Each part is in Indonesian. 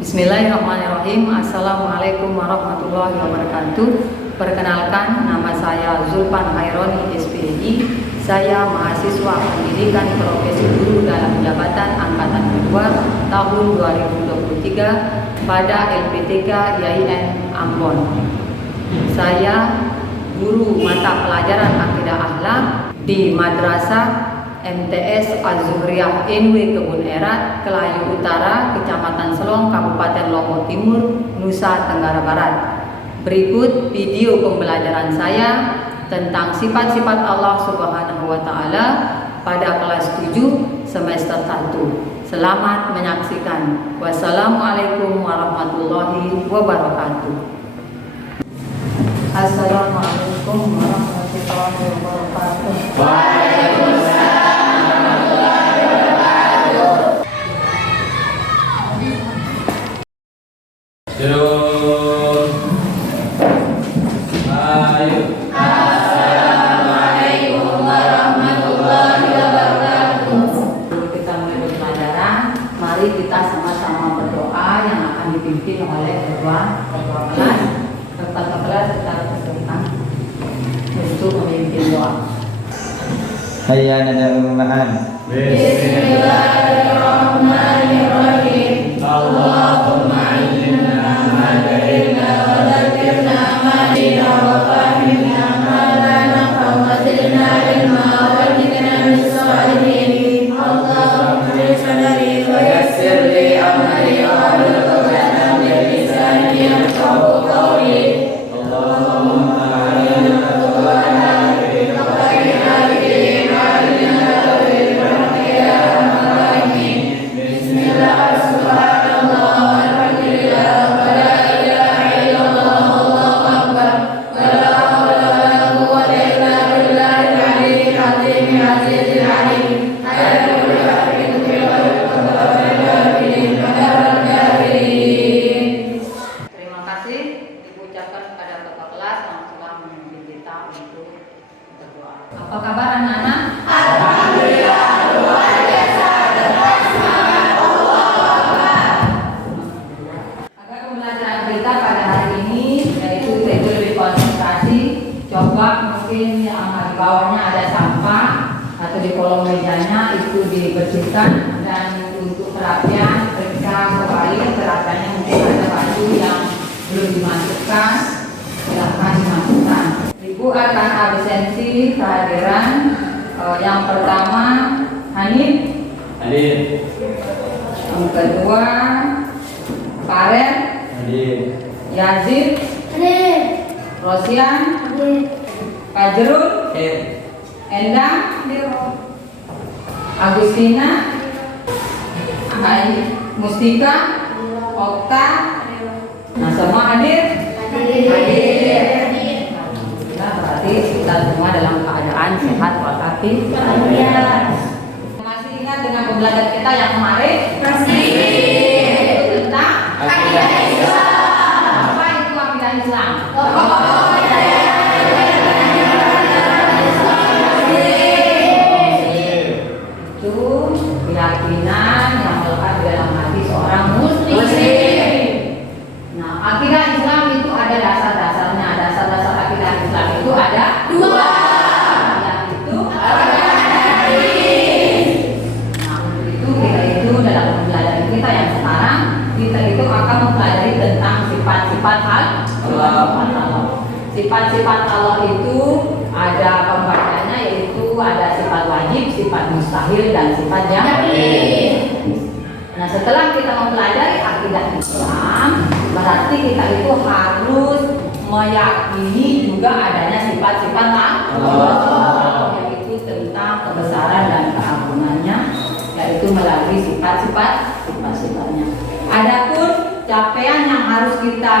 Bismillahirrahmanirrahim. Assalamualaikum warahmatullahi wabarakatuh. Perkenalkan, nama saya Zulfan Haironi, SPDI. Saya mahasiswa pendidikan profesi guru dalam jabatan angkatan kedua tahun 2023 pada LPTK IAIN Ambon. Saya guru mata pelajaran akidah akhlak di Madrasah MTS Az-Zuhriyah NW Kebun Erat, Kelayu Utara, Kecamatan Selong, Kabupaten Lombok Timur, Nusa Tenggara Barat. Berikut video pembelajaran saya tentang sifat-sifat Allah Subhanahu wa Ta'ala pada kelas 7 semester 1. Selamat menyaksikan. Wassalamualaikum warahmatullahi wabarakatuh. Assalamualaikum warahmatullahi wabarakatuh. Waalaikumsalam. Ayo. Assalamualaikum warahmatullahi wabarakatuh. Kita mulai pelajaran. Mari kita sama-sama berdoa yang akan dipimpin oleh ketua kelas. Ketua kelas secara keseluruhan untuk memimpin doa. Hayya nada'u ma'an. Bismillahirrahmanirrahim. Allahumma allimna ma jahilna wa dzakirna ma nasina wa fahimna ma la naf'u wa zidna ilma wa zidna min salihin. Allahumma li sadri wa yassir li amri wa hlul 'uqdatam min lisani yafqahu qawli. Allahumma inna apa kabar anak-anak? Alhamdulillah, luar biasa, deras semangat, Allahu Akbar. Agar pembelajaran kita pada hari ini yaitu kita lebih konsentrasi. Coba mungkin yang di bawahnya ada sampah atau di kolong mejanya itu dibersihkan, dan untuk perapian periksa kembali perapiannya, mungkin ada baju yang belum dimasukkan, silahkan dimasukkan. Ibu akan absensi kehadiran yang pertama Hanif, yang kedua Faren, Yazid, Rosian, Fajrul, Endang, Agustina, Mustika, Okta. Nah, semua hadir? Hadir. Berarti kita semua dalam keadaan sehat walafiat. Masih ingat dengan pembelajaran kita yang kemarin? Masih. Tentang Akidah Islam. Apa itu akidah Islam? Itu keyakinan yang melekat di dalam hati seorang muslim. Nah, akidah Islam itu ada dasar-dasarnya. Dasar-dasar akidah Islam itu ada dua. Yaitu hadis. Nah, untuk itu kita itu dalam pembelajaran kita yang sekarang, kita itu akan mempelajari tentang sifat-sifat Allah. Sifat-sifat Allah itu ada pembacanya, yaitu ada sifat wajib, sifat mustahil, dan sifat jamiz. Nah, setelah kita mempelajari akidah Islam, berarti kita itu harus meyakini juga adanya sifat-sifat Allah, yaitu tentang kebesaran dan keagungannya, yaitu melalui sifat-sifatnya. Adapun capaian yang harus kita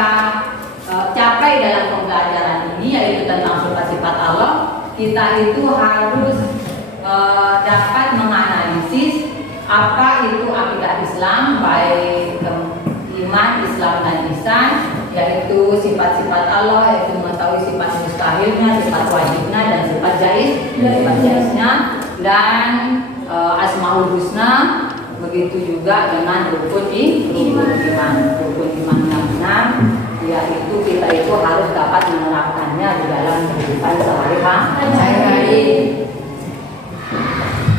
capai dalam pembelajaran ini, yaitu tentang sifat-sifat Allah, kita itu harus dapat menganalisis apa itu akidah Islam, baik iman, Islam, dan ihsan, yaitu sifat-sifat Allah, yaitu mengetahui sifat mustahilnya, sifat wajibnya, dan sifat jaiznya, dan asmaul husna, Begitu juga dengan rukun iman. Rukun iman yang benar, yaitu kita itu harus dapat menerapkannya di dalam kehidupan sehari-hari.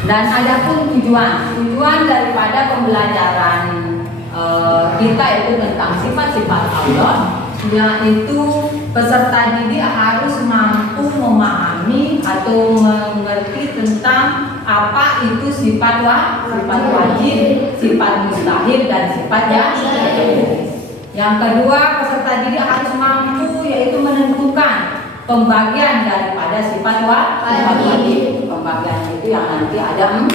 Dan ada pun tujuan daripada pembelajaran kita itu tentang sifat-sifat Allah, yaitu peserta didik harus mampu memahami atau mengerti tentang apa itu sifat wajib, sifat mustahil, dan sifat jaiz. Yang kedua, peserta didik harus mampu yaitu menentukan pembagian daripada sifat wajib. Pembagian itu yang nanti ada 4.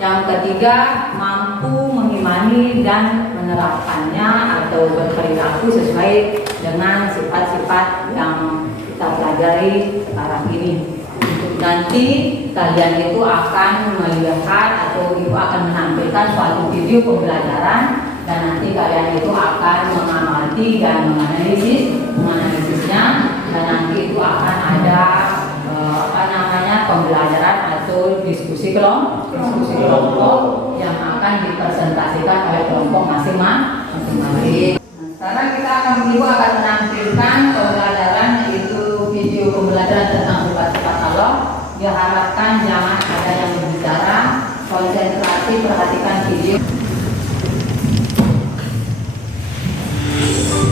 Yang ketiga, mampu mengimani dan menerapkannya atau berperilaku sesuai dengan sifat-sifat yang kita pelajari sekarang ini. Nanti kalian itu akan melihat atau ibu akan menampilkan suatu video pembelajaran, dan nanti kalian itu akan mengamati dan menganalisisnya, dan nanti itu akan ada pembelajaran atau diskusi kelompok yang akan dipresentasikan oleh kelompok masing-masing. Sekarang kita ibu akan menampilkan pembelajaran, yaitu video pembelajaran tentang sifat-sifat Allah. Diharapkan jangan ada yang berbicara, konsentrasi, perhatikan video.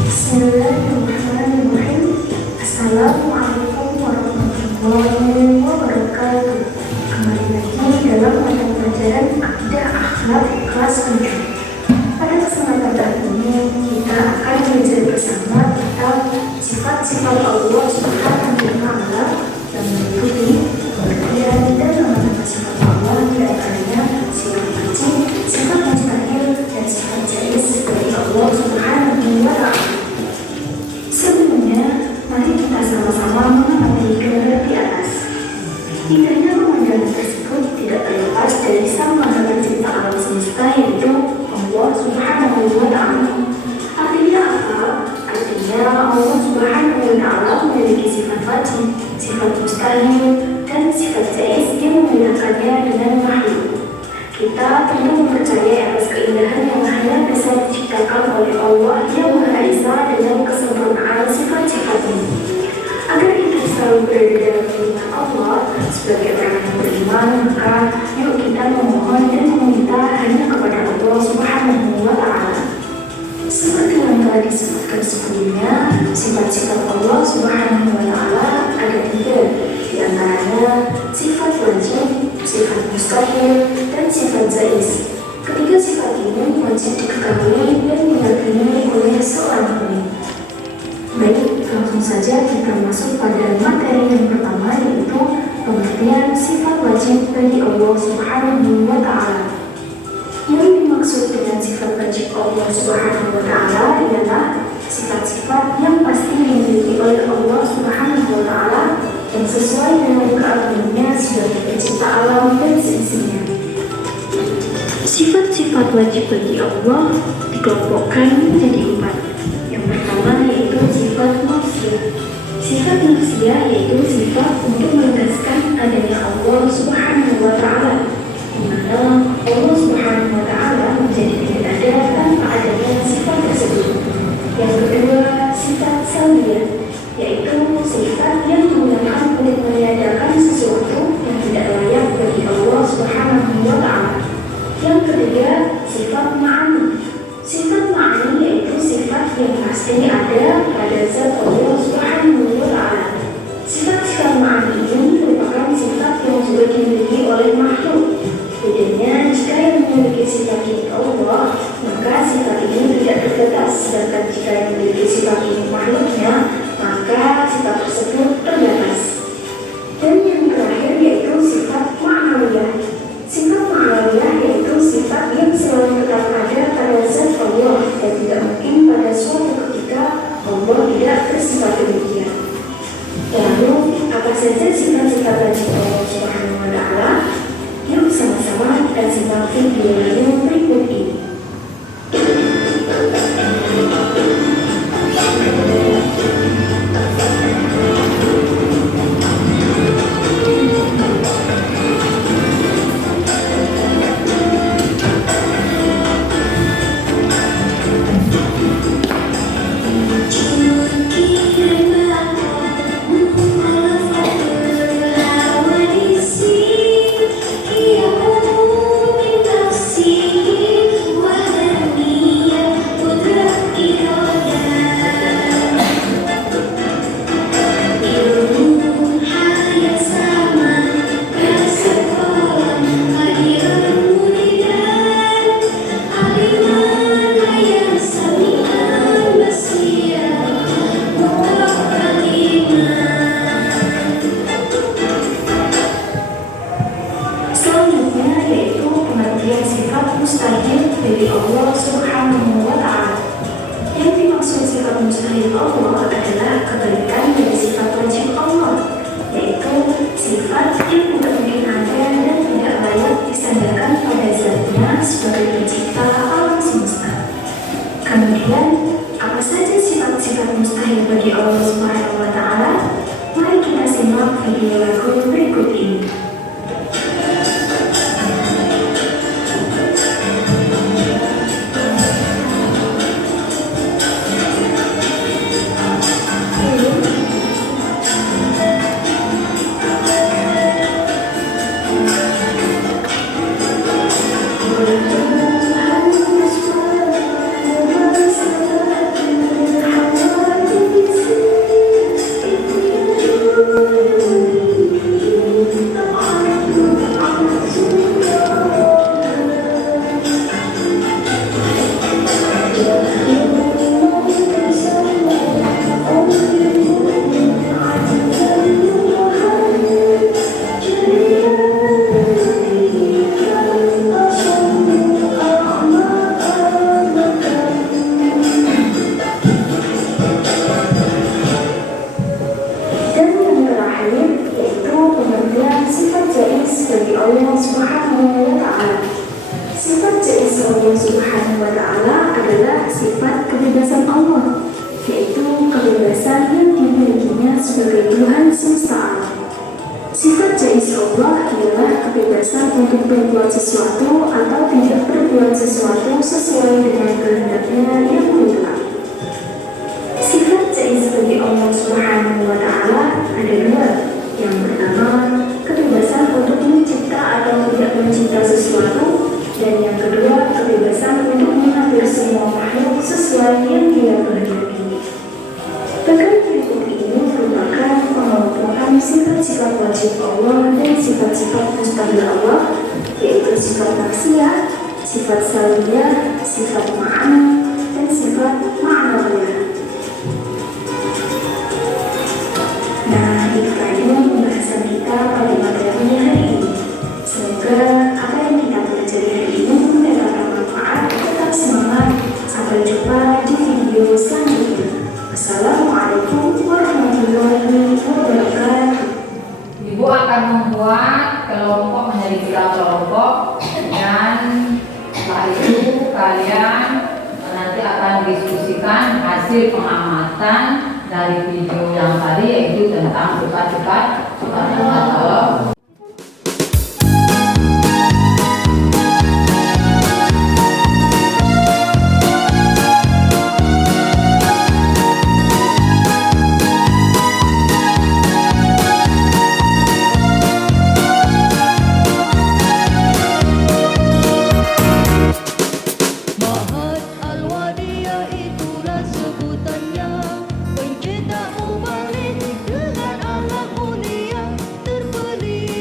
Bismillahirrahmanirrahim. Assalamualaikum warahmatullahi wabarakatuh. Kembali lagi dalam mata pelajaran Akidah Akhlak kelas 7. Pada kesempatan kali ini kita akan belajar bersama tentang sifat-sifat Allah Subhanahu wa Ta'ala yang meliputi pengertian dan nama-nama sifat Allah, di antaranya sifat wajib, sifat mustahil, dan sifat jaiz dari Allah Subhanahu wa Ta'ala. Sebelumnya, mari kita sama-sama mengamati gambar di atas. Indahnya pemandangan tersebut tidak terlepas dari sang maha pencipta alam semesta, yaitu Allah Subhanahu wa Ta'ala. Artinya apa? Artinya Allah Subhanahu wa Ta'ala memiliki sifat wajib, sifat mustahil, dan sifat jaiz yang membedakannya dengan makhluk. Kita tentu mempercayai atas keindahan yang hanya bisa diciptakan oleh Allah yang Maha Esa dengan kesempurnaan sifat-sifat ini. Agar kita selalu berada dalam firman Allah sebagai orang yang beriman, maka yuk kita memohon dan meminta hanya kepada Allah Subhanahu wa Ta'ala. Seperti yang telah disebutkan sebelumnya, sifat-sifat Allah Subhanahu wa Ta'ala ada 3, di antaranya sifat wajib, sifat mustahil, dan sifat jaiz. Ketiga sifat ini wajib diketahui dan diyakini oleh seorang mukmin. Baik, langsung saja kita masuk pada materi yang pertama, yaitu pengertian sifat wajib bagi Allah Subhanahu wa Ta'ala. Yang dimaksud dengan sifat wajib Allah Subhanahu wa Ta'ala ialah sifat-sifat yang pasti dimiliki oleh Allah Subhanahu wa Ta'ala yang sesuai dengan keagungannya sebagai pencipta alam dan seisinya. Sifat-sifat wajib bagi Allah dikelompokkan menjadi 4. Yang pertama yaitu sifat manusia. Sifat manusia yaitu sifat untuk menegaskan adanya Allah Subhanahu wa Ta'ala, di mana Allah Subhanahu wa Ta'ala menjadi tidak ada tanpa adanya sifat tersebut. Yang kedua, sifat salbiyah, yaitu sifat yang menggunakan untuk meniadakan sesuatu yang tidak layak bagi Allah Subhanahu wa Ta'ala. Yang ketiga, sifat ma'ani. Sifat ma'ani yaitu sifat yang pasti ada pada zat Allah Subhanahu wa Ta'ala. Sifat-sifat ma'ani ini merupakan sifat yang juga dimiliki oleh makhluk. Bedanya, jika yang memiliki sifat ini Allah, maka sifat ini tidak terbatas, sedangkan jika yang memiliki sifat ini makhluknya, maka sifat tersebut terbatas. Dan yang terakhir yaitu sifat ma'nawiyah. Sifat ma'nawiyah yaitu sifat yang selalu tetap ada pada zat Allah dan tidak mungkin pada suatu ketika Allah tidak bersifat demikian. Lalu, apa saja sifat-sifat wajib Allah Subhanahu wa Ta'ala? Yuk sama-sama kita simak video yang berikut ini. mustahil dari Allah Subhanahu wa Ta'ala. Yang dimaksud sifat mustahil Allah adalah kebalikan dari sifat wajib Allah, yaitu sifat yang tidak mungkin ada dan tidak layak disandarkan pada zatnya sebagai pencipta alam semesta. Kemudian, apa saja sifat-sifat mustahil bagi Allah Subhanahu wa Ta'ala? Mari kita simak video lagu berikut ini. Allah Subhanahu wa Ta'ala. Sifat jaiz Allah Subhanahu wa Ta'ala adalah sifat kebebasan Allah, yaitu kebebasan yang dimilikinya sebagai Tuhan semesta alam. Sifat jaiz Allah ialah kebebasan untuk berbuat sesuatu atau tidak berbuat sesuatu sesuai dengan kehendaknya yang mutlak. Sifat jaiz bagi Allah Subhanahu wa Ta'ala ada dua. Yang pertama, kebebasan untuk mencipta atau tidak mencipta sesuatu, dan yang kedua, kebebasan untuk mengatur semua makhluk sesuai yang Dia kehendaki. Bagian berikut ini merupakan pengelompokan sifat-sifat wajib Allah dan sifat-sifat mustahil Allah, yaitu sifat nafsiyah, sifat salbiyah, sifat ma'ana, dan sifat ma'nawiyah. Nah, itu pembahasan kita pada materi hari ini. Semoga apa yang kita pelajari hari ini mendapatkan manfaat. Tetap semangat. Sampai jumpa di video selanjutnya. Assalamualaikum warahmatullahi wabarakatuh. Ibu akan membuat kelompok menjadi 3 kelompok, dan setelah itu kalian nanti akan diskusikan hasil pengamatan dari video yang tadi, yaitu tentang sifat-sifat Allah. Mahat Al-Wadiyah itulah sebutannya, pencetak mubalik dengan akhlak mulia, terpilih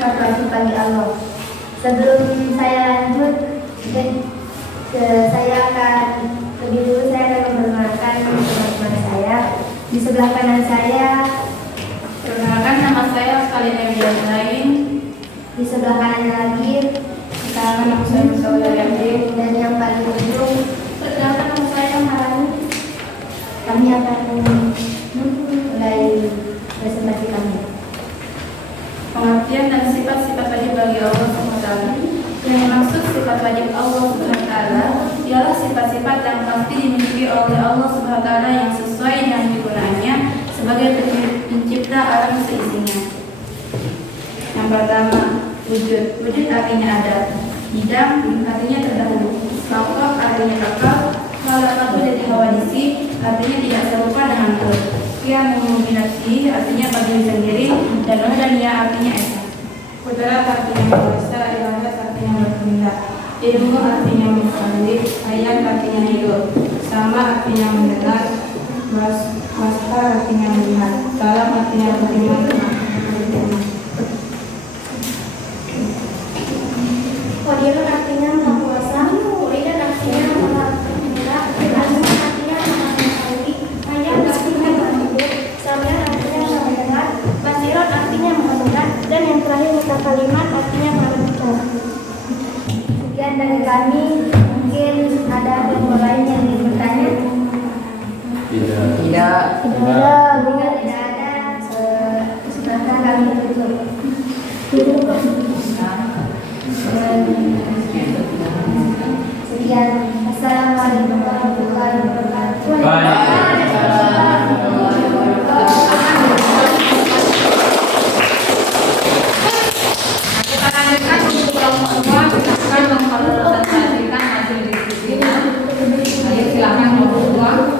sifat wajib bagi Allah. Sebelum saya lanjut, saya akan memperkenalkan teman-teman saya. Di sebelah kanan saya, Perkenalkan, nama saya Kalina Widiantaing. di sebelah kanannya lagi, Perkenalkan, nama saya Mustafa Yadin. dan yang paling ujung, Perkenalkan, nama saya Marani. kami akan mulai presentasi kami. Pengertian dan sifat-sifat wajib bagi Allah SWT. Yang dimaksud sifat wajib Allah SWT ialah sifat-sifat yang pasti dimiliki oleh Allah SWT yang sesuai dengan kegunaannya sebagai pencipta alam seisinya. Yang pertama, wujud. Wujud artinya ada. Bidang artinya terdahulu. Pokok artinya kekal. Khalaqatu dari hawadisi artinya tidak serupa dengan makhluk. Yang mengombinasi artinya bagi diri sendiri, dan wahdaniyah artinya esa. Kudrat artinya berkuasa, iradat artinya berkehendak. Ilmu artinya mengetahui, ayat artinya hidup, sama artinya mendengar, wasfar artinya melihat, kalam artinya beriman. Qadirun artinya maha kuasa, Muridan artinya maha penggerak, Alim artinya maha mengetahui, Ayat artinya maha hidup, Samian artinya maha mendengar, Basiron artinya maha melihat, dan yang terakhir mutakalimat artinya maha bicara. Sekian dari kami, mungkin ada yang lain yang ingin bertanya? Tidak. Tidak. Tidak ada. Silakan kami tutup. Sekian. Assalamualaikum warahmatullahi wabarakatuh. Waalaikumsalam. Kita lanjutkan untuk kelompok 2, kita akan mempresentasikan hasil diskusinya. Ayo silakan kelompok 2.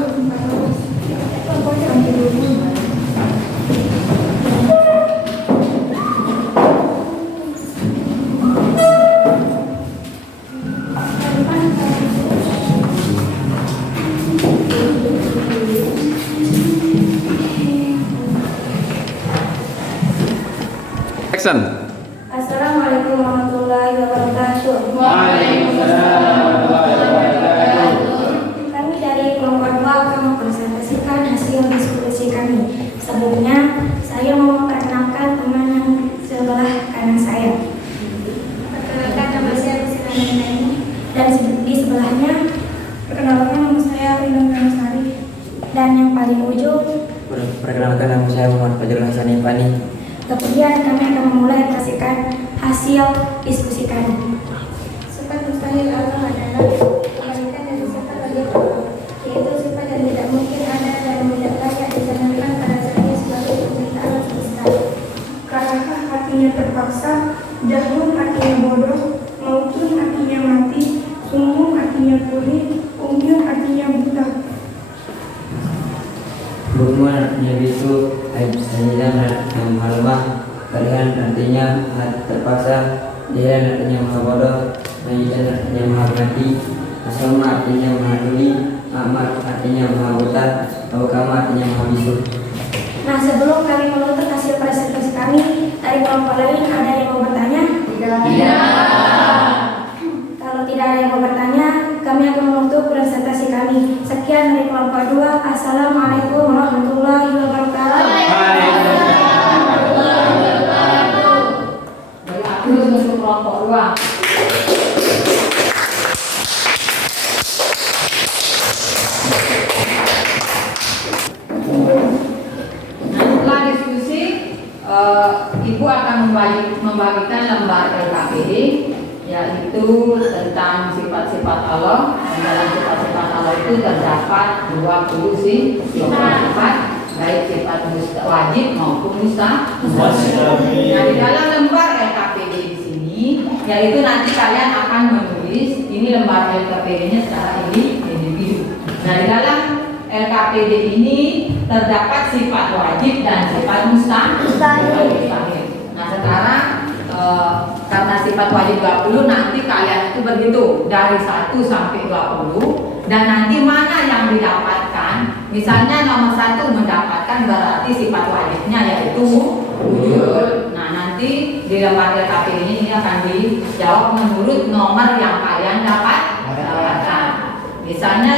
Action. Assalamualaikum warahmatullahi wabarakatuh. Kami dari kelompok 2 akan mempresentasikan hasil diskusi kami. Sebelumnya, saya mau memperkenalkan teman yang sebelah kanan saya. Perkenalkan, nama saya Rizka Nani. Dan di sebelahnya, perkenalkan, nama saya Rina Sari. Dan yang paling ujung, Perkenalkan, nama saya Muhammad Fajrul Hasan Irfani. kemudian kami akan memulai kasihkan hasil diskusi kami. Sifat mustahil Allah adalah kebalikan dari sifat wajib Allah, yaitu sifat yang tidak mungkin ada dan tidak layak ditanamkan pada saya sebagai pencipta alam semesta. Karena artinya terpaksa, jahun artinya bodoh, mautun artinya mati, sumum artinya tuli, umyun artinya buta. Bukmun artinya bisu, sajidan artinya maha lemah, kalian artinya terpaksa, jahilan artinya maha bodoh, sajidan artinya maha mati, asoma artinya maha tuli, amat artinya maha buta, awkama artinya maha bisu. Nah, sebelum kami menutup hasil presentasi kami, dari kelompok lain ada yang mau bertanya? Kalau tidak ada yang mau bertanya, kami akan menutup presentasi kami. Sekian dari kelompok 2. Assalamualaikum warahmatullahi wabarakatuh. Beri aplaus untuk kelompok 2. Nah, setelah diskusi, Ibu akan membagikan lembar LKPD, yaitu tentang sifat-sifat Allah. Dan dalam sifat-sifat Allah itu terdapat 20 sifat, baik sifat wajib maupun mustahil. Nah, di dalam lembar LKPD di sini, yaitu nanti kalian akan menulis ini lembar LKPD-nya secara individu. Nah, di dalam LKPD ini terdapat sifat wajib dan sifat mustahil. Nah, sekarang karena sifat wajib 20, nanti kalian itu berhitung dari 1 sampai 20, dan nanti mana yang didapatkan. Misalnya nomor 1 mendapatkan, berarti sifat wajibnya yaitu wujud. Nah, nanti di depan LKP ini akan dijawab menurut nomor yang kalian dapatkan. Misalnya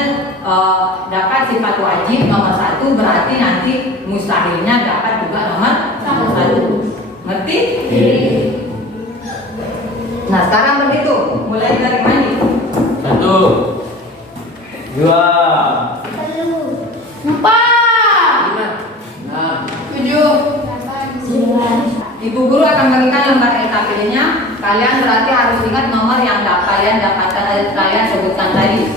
dapat sifat wajib nomor 1, berarti nanti mustahilnya dapat juga nomor 1. Ngerti? Nah sekarang berhitung, mulai dari mana? 1, 2, 9, Ibu guru akan berikan lembar LKPD-nya. Kalian berarti harus ingat nomor yang kalian dapatkan, kalian sebutkan tadi.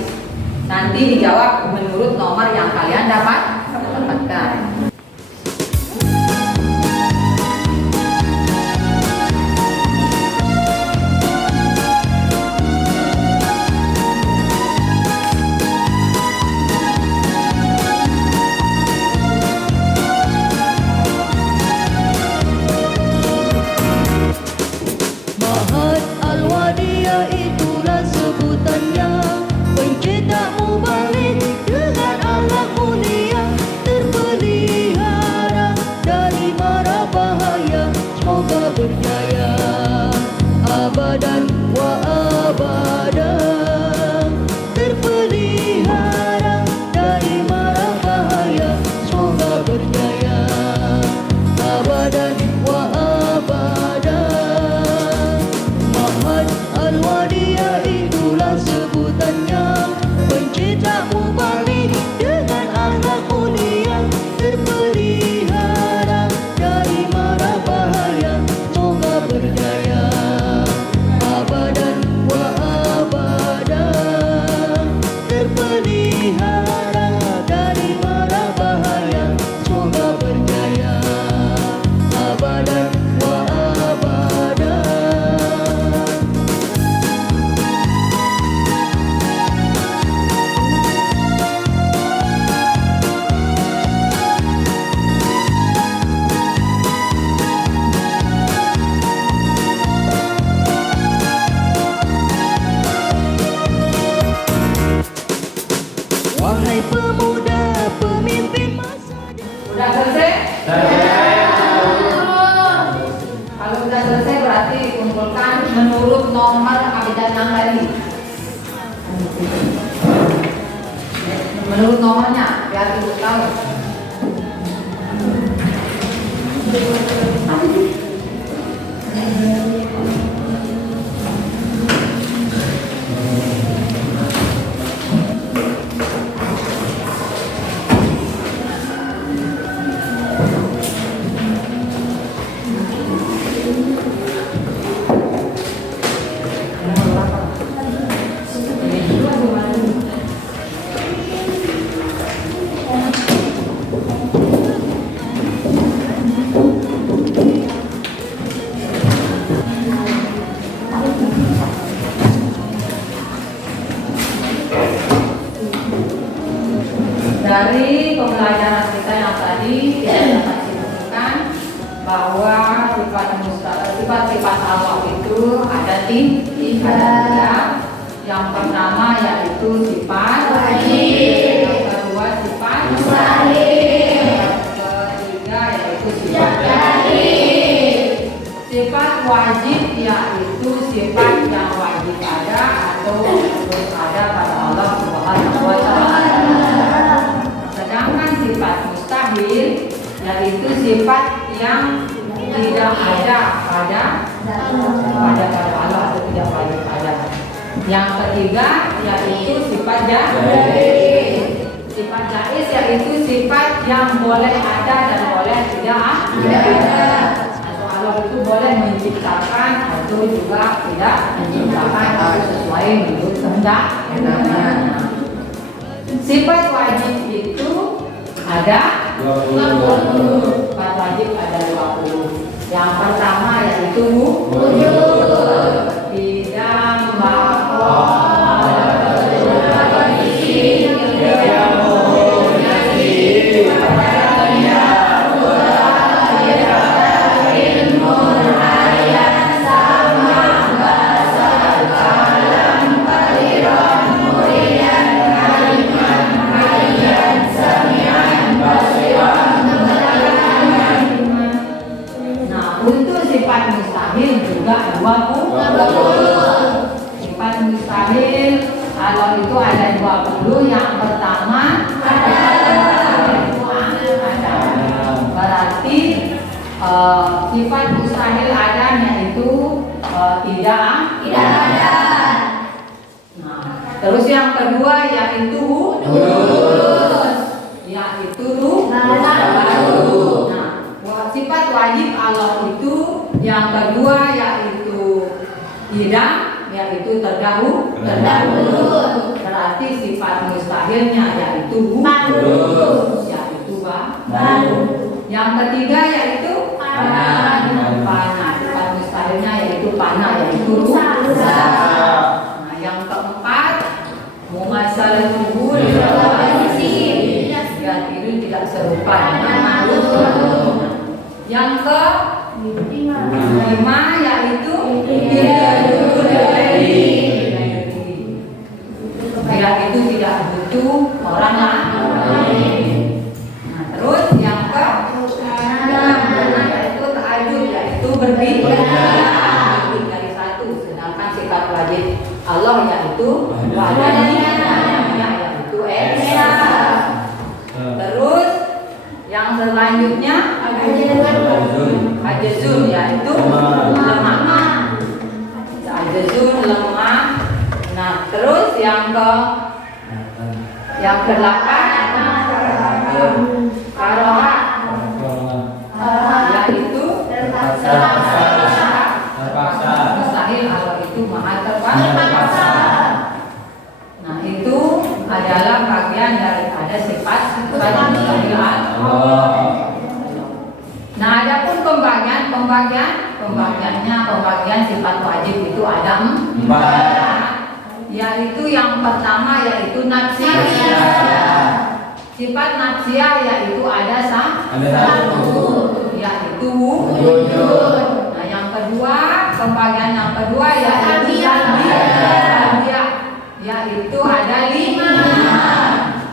Nanti dijawab menurut nomor yang kalian dapatkan. Mahat Al-Wadiyah itulah sebutannya, pencetak mubalik dengan akhlak mulia, terpelihara dari mara bahaya, semoga berjaya abadan wa abadan, terpelihara dari mara bahaya, semoga berjaya abadan wa abadan. Mahat Al-Wadiyah itulah sebutannya, pencetak mubalik dengan akhlak mulia, terpelihara dari mara bahaya, semoga berjaya abadan wa abadan, terpelihara dari mara bahaya, semoga berjaya abadan wa abadan. Wahai pemuda, pemimpin masa depan. Udah selesai? Kalau udah selesai berarti kumpulkan menurut nomor abidan yang tadi. Menurut nomornya, biar ibu tahu. Dari pembelajaran kita yang tadi kita dapat simpulkan bahwa sifat-sifat Allah itu ada tiga. Yang pertama yaitu sifat wajib, yang kedua sifat mustahil, yang ketiga yaitu sifat jahil. Sifat wajib yaitu sifat yang wajib ada atau harus ada pada Allah Subhanahu wa Ta'ala. Sedangkan sifat mustahil yaitu sifat yang tidak ada pada Allah atau tidak wajib ada. Yang ketiga yaitu sifat jaiz. Sifat jaiz yaitu sifat yang boleh ada dan boleh tidak ada. Atau Allah itu boleh menciptakan atau juga tidak menciptakan atau sesuai menurut kehendaknya. Sifat wajib itu ada 20. Sifat wajib ada 20. Yang pertama yaitu wujud. Tidak untuk sifat mustahil juga 20. Sifat mustahil kalau itu ada 20, yang pertama ada. Berarti sifat mustahil adanya itu tidak ada. Nah, terus yang kedua yaitu baru. Nah, sifat wajib Allah itu yang kedua yaitu tidak, yaitu terdahulu. Berarti sifat mustahilnya yaitu baru. Yang ketiga yaitu panah. Sifat mustahilnya yaitu panah, yaitu rusak. Nah, yang keempat mumasalah kubur itu tidak serupa dengan makhluk. Yang kelima yaitu itu tidak butuh orang lain. Nah, terus yang yaitu ta'ajub, yaitu berbeda dari satu. Sedangkan sifat wajib Allah yaitu yaitu esa. Terus yang selanjutnya ajazun, yaitu lemah. Ajazun lemah. Nah, terus yang ke-8 karoha, yaitu mustahil kalau itu mahal terpaksa. Nah, itu adalah bagian daripada sifat mustahil Allah. Nah, adapun pembagian sifat wajib itu ada 4. Yaitu yang pertama yaitu nafsiyah. Sifat nafsiyah yaitu ada satu, yaitu wujud. Nah, yang kedua, pembagian yang kedua yaitu salbiyah, yaitu ada 5.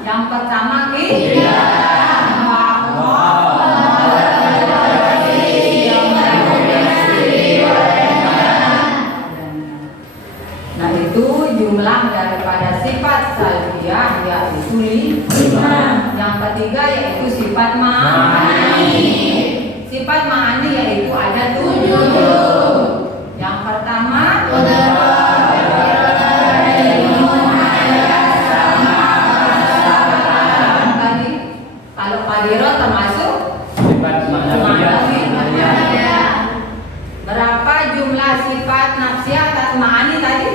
Yang pertama nah, itu jumlah daripada sifat salbiyah yaitu 5. Yang ketiga yaitu sifat ma'ani. Sifat ma'ani yaitu ada 7. Yang pertama kalau qadirah termasuk sifat ma'nawiyah. Berapa jumlah sifat nafsiyah atau ma'ani tadi?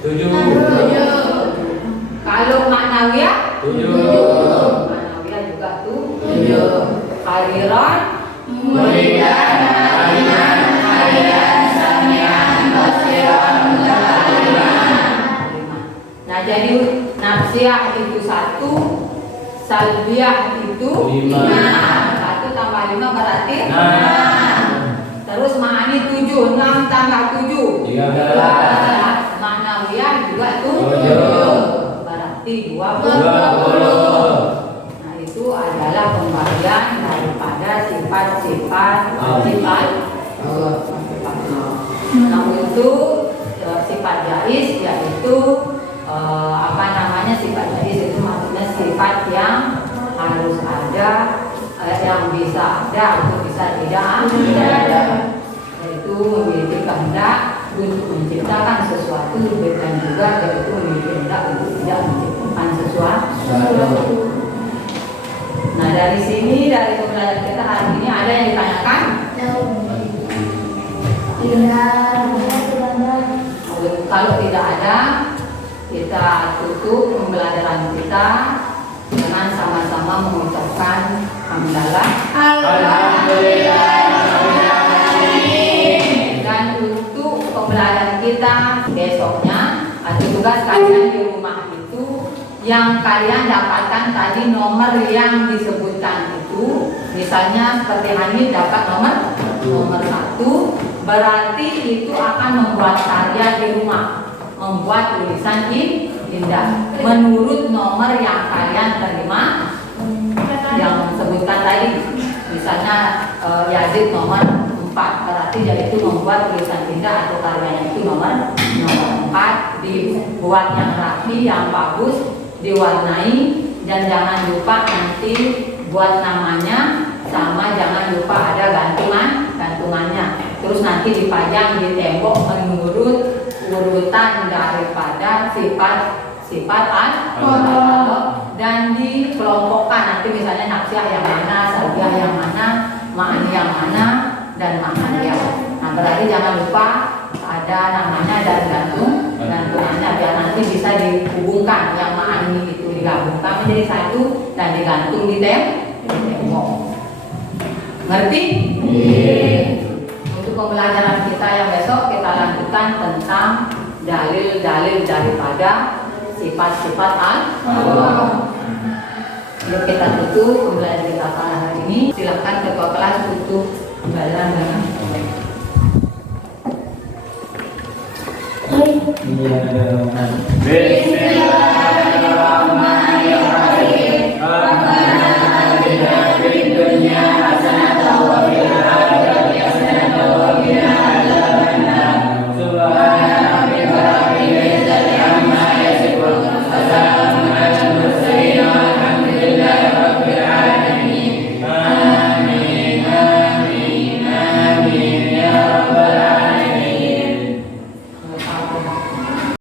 7. Kalau ma'nawiyah 7. Ma'nawiyah juga 7. Qadiran, Muridan, aliman, alian, samian, basiran, muta'aliman. Nah, jadi nafsiyah itu 1, salbiyah itu 5. 1 tambah 5 berarti 6. Terus ma'ani 7, 6 tambah 7 13. Ma'nawiyah juga 7 berarti 20. Nah, itu adalah pembagian daripada sifat-sifat Allah. Nah, untuk sifat jaiz yaitu sifat jaiz itu maksudnya sifat yang harus ada, yang bisa ada atau bisa tidak ada, yaitu memiliki kehendak untuk menciptakan sesuatu dan juga yaitu memiliki kehendak untuk tidak menciptakan sesuatu. Nah, dari sini, dari pembelajaran kita hari ini ada yang ditanyakan? Kalau tidak ada, kita tutup pembelajaran kita dengan sama-sama mengucapkan hamdalah. Dan untuk pembelajaran kita besoknya atau tugas kalian di rumah itu yang kalian dapatkan tadi nomor yang disebutkan itu, misalnya seperti Hamid dapat nomor 1, berarti itu akan membuat karya di rumah, membuat tulisan indah menurut nomor yang kalian terima yang disebutkan tadi. Misalnya Yazid nomor 4, berarti berarti yaitu membuat tulisan tindak atau karyanya itu nomor 4, dibuat yang rapi, yang bagus, diwarnai, dan jangan lupa nanti buat namanya, sama jangan lupa ada gantungannya. Terus nanti dipajang di tembok menurut urutan daripada sifat Allah, dan dikelompokkan nanti misalnya nafsiyah yang mana, salbiyah yang mana, ma'ani yang mana, dan ma'aniyah. Nah berarti jangan lupa ada namanya dan gantungannya biar nanti bisa dihubungkan, yang ma'ani itu digabungkan menjadi satu dan digantung di tembok. Ngerti? Untuk pembelajaran kita yang besok kita lanjutkan tentang dalil-dalil daripada sifat-sifat Allah. Yuk kita tutup pembelajaran kita pada hari ini. Silakan ketua kelas untuk pembelajaran dengan Iya,